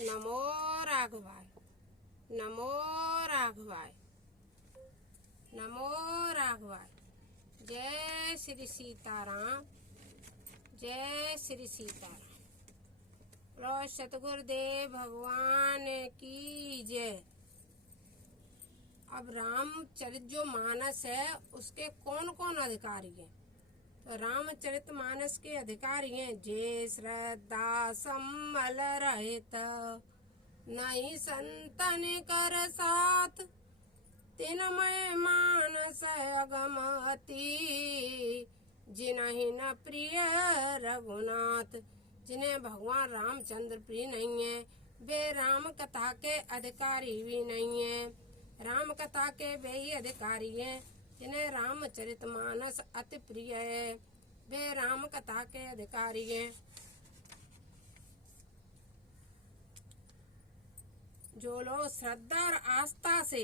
नमो राघवाय, नमो राघवाय, नमो राघवाय। जय श्री सीताराम, जय श्री सीताराम। बोलो सतगुरुदेव भगवान की जय। अब रामचरित जो मानस है उसके कौन कौन अधिकारी हैं? तो रामचरित मानस के अधिकारी हैं जे श्रद्धा सम्मल रहित, नहीं संतन कर साथ, तिनमय मानस अगमति, जिन्हि न प्रिय रघुनाथ। जिन्हें भगवान रामचंद्र प्रिय नहीं है वे राम कथा के अधिकारी भी नहीं है। राम कथा के वे ही अधिकारी हैं जिन्हें रामचरित मानस अति प्रिय है, वे राम कथा के अधिकारी हैं। जो लोग श्रद्धा और आस्था से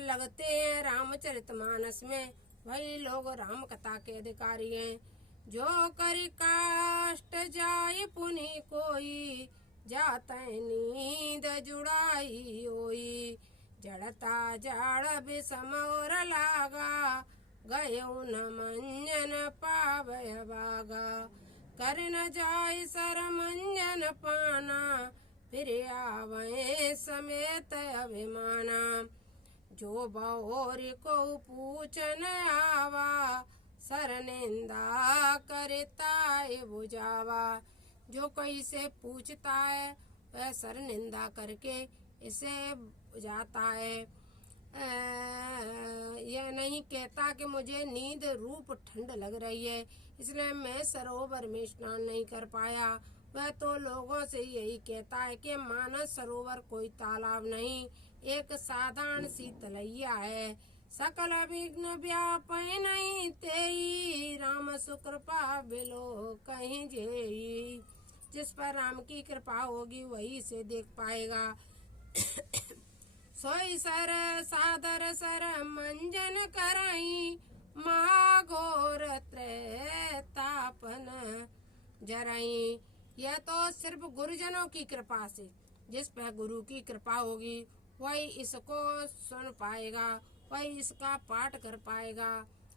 लगते हैं रामचरित मानस में, वही लोग राम कथा के अधिकारी हैं। जो करि काष्ट जाय पुनि कोई, जात नींद जुड़ाई होई। जड़ता जाड़ विषम और लागा, गयो न मंजन पावय बागा। कर न जाय सर मंजन पाना, फिर आवै समेत अभिमाना। जो बहोरी को पूछन आवा, सर निंदा करताय बुझावा। जो कोई से पूछता है वह सर निंदा करके इसे बुझाता है। यह नहीं कहता कि मुझे नींद रूप ठंड लग रही है इसलिए मैं सरोवर में स्नान नहीं कर पाया। वह तो लोगों से यही कहता है कि मानस सरोवर कोई तालाब नहीं, एक साधारण सी तलैया है। सकल विघ्न व्यापै नहीं तेई, राम सुकृपा बिलो कहीं जेई। जिस पर राम की कृपा होगी वही से देख पाएगा। सोई सर सादर सर मंजन कराई, महाघोर त्रैतापन जराई। यह तो सिर्फ गुरुजनों की कृपा से, जिस पर गुरु की कृपा होगी वही इसको सुन पाएगा, वही इसका पाठ कर पाएगा।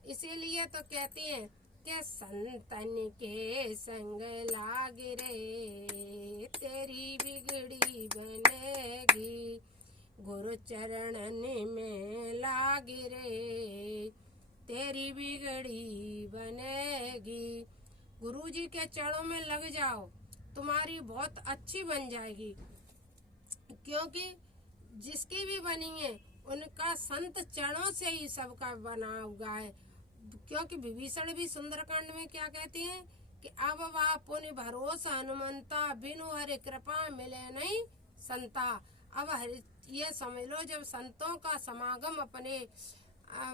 इसीलिए तो कहते हैं कि संतन के संग लाग रे, तेरी बिगड़ी बनेगी। गुरु चरणन में लाग रे, तेरी बिगड़ी बनेगी। गुरु जी के चरणों में लग जाओ, तुम्हारी बहुत अच्छी बन जाएगी। क्योंकि जिसकी भी बनी है उनका संत चरणों से ही सबका बना हुआ है। क्योंकि विभीषण भी सुंदरकांड में क्या कहते हैं कि अब वह पुण्य भरोसा हनुमंता, बिनु हरि कृपा मिले नहीं संता। अब ये समझ लो जब संतों का समागम अपने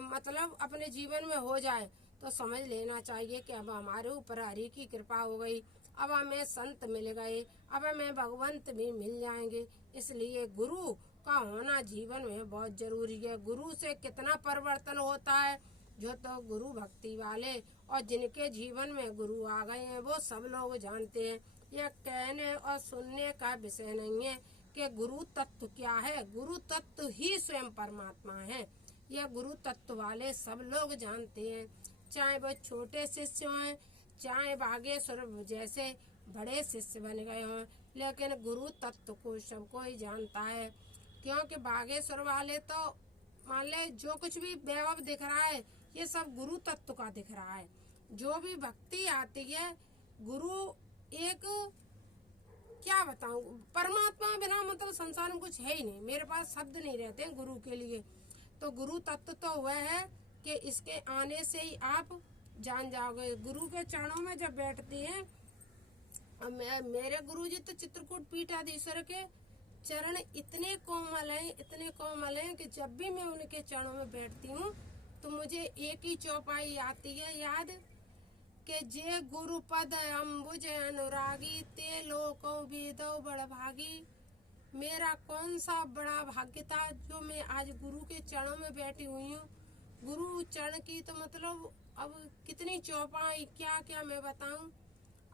मतलब अपने जीवन में हो जाए तो समझ लेना चाहिए कि अब हमारे ऊपर हरि की कृपा हो गई, अब हमें संत मिल गए, अब हमें भगवंत भी मिल जाएंगे। इसलिए गुरु का होना जीवन में बहुत जरूरी है। गुरु से कितना परिवर्तन होता है, जो तो गुरु भक्ति वाले और जिनके जीवन में गुरु आ गए हैं वो सब लोग जानते हैं। यह कहने और सुनने का विषय नहीं है कि गुरु तत्व क्या है। गुरु तत्व ही स्वयं परमात्मा है। यह गुरु तत्व वाले सब लोग जानते हैं, चाहे वह छोटे शिष्य हों, चाहे बागेश्वर जैसे बड़े शिष्य बन गए हों, लेकिन गुरु तत्व को सबको ही जानता है। क्योंकि बागेश्वर वाले तो मान ले जो कुछ भी वैभव दिख रहा है ये सब गुरु तत्व का दिख रहा है। जो भी भक्ति आती है गुरु एक क्या बताऊं, परमात्मा बिना मतलब संसार में कुछ है ही नहीं। मेरे पास शब्द नहीं रहते हैं गुरु के लिए। तो गुरु तत्व तो वह है कि इसके आने से ही आप जान जाओगे। गुरु के चरणों में जब बैठती हैं, मेरे गुरु जी तो चित्रकूट पीठाधीश्वर के चरण इतने कोमल हैं, इतने कोमल हैं कि जब भी मैं उनके चरणों में बैठती हूँ तो मुझे एक ही चौपाई आती है याद कि जे गुरु पद अम्बुज अनुरागी, ते लोको विदो बड़भागी। मेरा कौन सा बड़ा भाग्य था जो मैं आज गुरु के चरणों में बैठी हुई हूँ। गुरु चरण की तो मतलब अब कितनी चौपाई क्या क्या मैं बताऊं।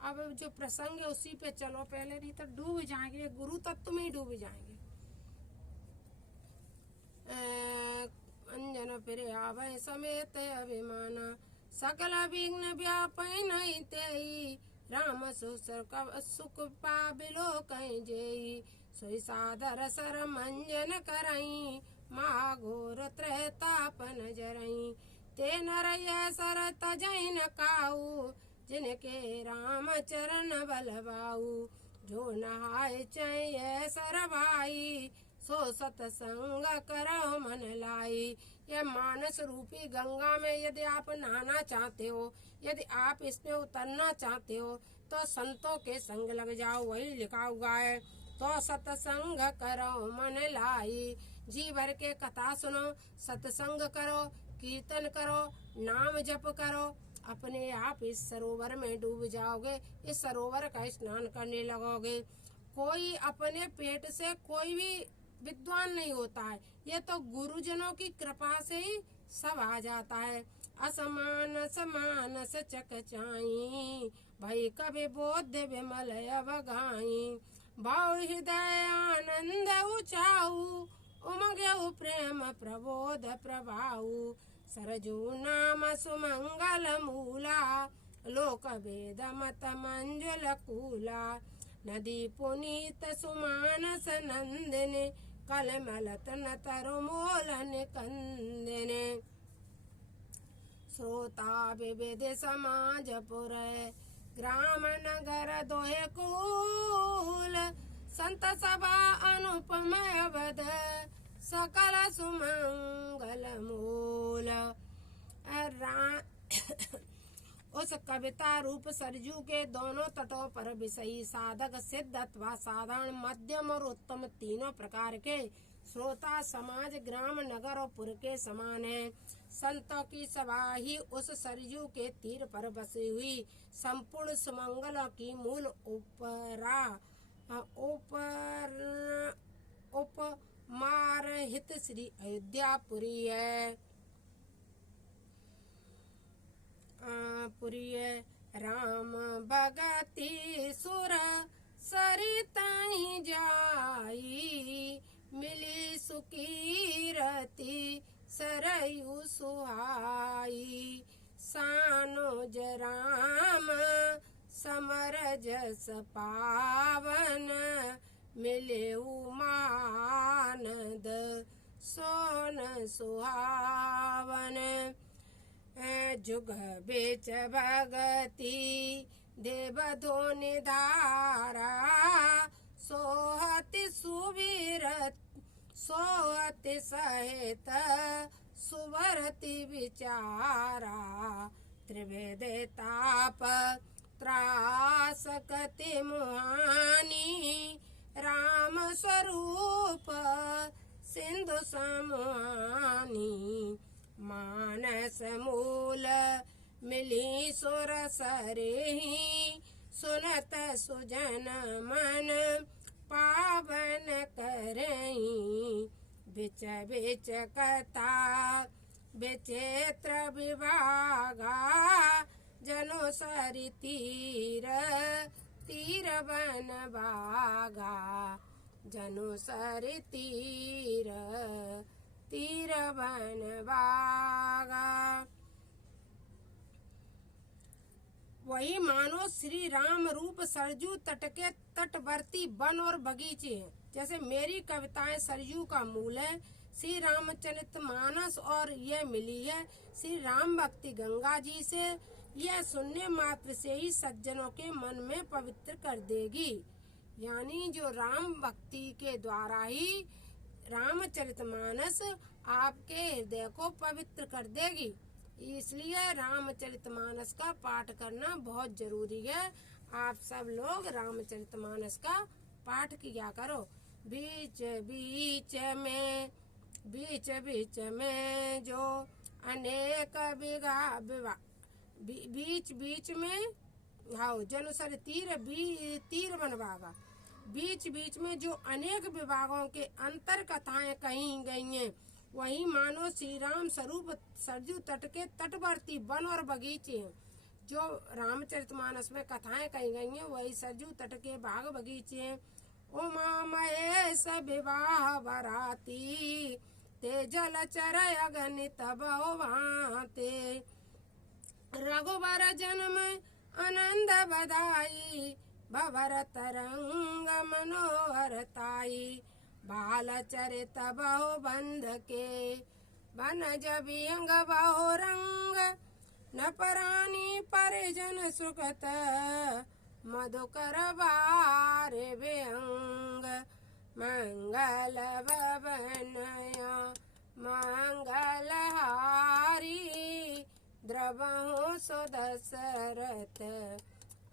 अब जो प्रसंग है उसी पे चलो पहले, नहीं तो डूब जाएंगे, गुरु तत्व में ही डूब जाएंगे। अंजन फिर आवे समेत अभिमान, सकल विघ्न व्यापै नहीं तेई, राम सुख पाबिलो कहीं जेई, सोई सादर सर मंजन करई, महाघोर त्रैतापन जरई, ते नरय सर तजै न काऊ, जिनके राम चरण बलवाऊ, जो नहाय चय सर भाई, सो सतसंग करो मन लाई। यह मानस रूपी गंगा में यदि आप नहाना चाहते हो, यदि आप इसमें उतरना चाहते हो, तो संतों के संग लग जाओ, वही लिखा हुआ है। तो सतसंग करो मन लाई, जी भर के कथा सुनो, सत्संग करो, कीर्तन करो, नाम जप करो, अपने आप इस सरोवर में डूब जाओगे, इस सरोवर का स्नान करने लगोगे। कोई अपने पेट से कोई भी विद्वान नहीं होता है, ये तो गुरुजनों की कृपा से ही सब आ जाता है। असमान समान चकचाई, भई कभी बोध विमल अवगाई, भाव हृदय आनंद उचाऊ, उमग्यऊ प्रेम प्रबोध प्रभाऊ, सरजू नाम सुमंगल मूला, लोक वेद मत मंजुल कूला, नदी पुनीत सुमानस नंदिने, कलमलत न तरुमूलन कंदिने, श्रोता विविध समाज पुर, ग्राम नगर दोहे कूल, संत सभा अनुपमय बद, सकल सुमंगल मूल। उस कविता रूप सरजू के दोनों तटों पर विषयी साधक सिद्ध अथवा साधारण मध्यम और उत्तम तीनों प्रकार के श्रोता समाज ग्राम नगर और पुर के समान है। संतों की सभा ही उस सरजू के तीर पर बसी हुई संपूर्ण सुमंगलों की मूल उपमार हित श्री अयोध्यापुरी है। पुरी राम भगति सुर सरिताई जाई, मिली सुकीरति सरयू सुहाई, सानुज राम समर जस पावन, मिले मानद सोन सुहावन। जुग बेच भगति देव धोनि धारा, सोहति सुवीरत सोहति सहित सुवरति विचारा, त्रिवेद ताप त्रासकति मुहानी, राम स्वरूप सिंधु समुहानी, मानस मूल मिली सुर सरेही, सुनत सुजन मन पावन करई, बिच बिच कथा विचित्र विभागा, जनो सरि तीर तीर बन बागा, जनो सरि तीर तीर बन बागा। वही मानो श्री राम रूप सरजू तट के तटवर्ती वन और बगीचे हैं। जैसे मेरी कविताएं सरजू का मूल है, श्री रामचरितमानस और यह मिली है श्री राम भक्ति गंगा जी से। यह सुनने मात्र से ही सज्जनों के मन में पवित्र कर देगी, यानी जो राम भक्ति के द्वारा ही रामचरितमानस आपके हृदय को पवित्र कर देगी। इसलिए रामचरितमानस का पाठ करना बहुत जरूरी है। आप सब लोग रामचरितमानस का पाठ किया करो। बीच बीच में जो अनेक बीच में हाँ जनुसर तीर बनवागा। बीच में जो अनेक विभागों के अंतर कथाएं कही गई हैं, वही मानो श्री राम स्वरूप सरजू तट के तटवर्ती वन और बगीचे हैं। जो रामचरितमानस में कथाएं कही गई हैं वही सरजू तट के बाग बगीचे। उमा महेश विवाह बराती, ते जलचर अगणित बहु भांति। रघुबर जन्म आनंद बधाई, भवर तरंग मनोहरताई। बाल चरित बहु बंध के, बनज विहंग बहु रंग। न परानी परिजन सुखत, मधुकर बारे व्यंग। मंगल भवनया मंगल हारी, द्रवहु सुदशरथ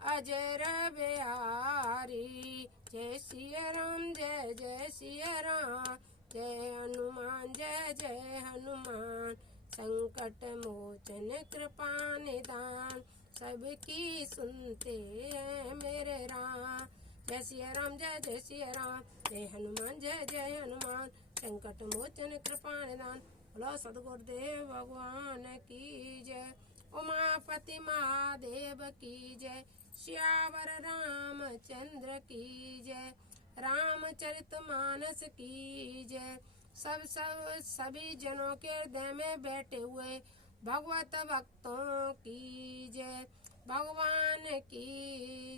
अजर बिहारी। जय सिया राम जय जय सिया राम, जय हनुमान जय जय हनुमान। संकट मोचन कृपा निदान, सबकी सुनते हैं मेरे राम। जय सिया राम जय जय सिया राम, जय हनुमान जय जय हनुमान। संकट मोचन कृपा निदान, बोलो सदगुरुदेव भगवान की जय। उमापति महादेव की जय, श्यावर रामचंद्र की जय। रामचरितमानस की जय। सभी जनों के हृदय में बैठे हुए भगवत भक्तों की जय। भगवान की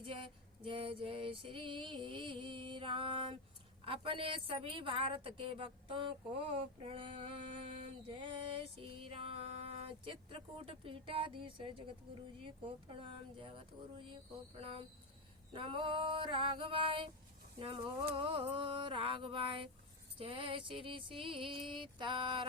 जय। जय जय श्री राम। अपने सभी भारत के भक्तों को प्रणाम। जय श्री राम। चित्रकूट पीठाधीश्वर जगत गुरु जी को प्रणाम। जगत गुरु जी को प्रणाम। नमो राघवाय नमो राघवाय। जय श्री सीता।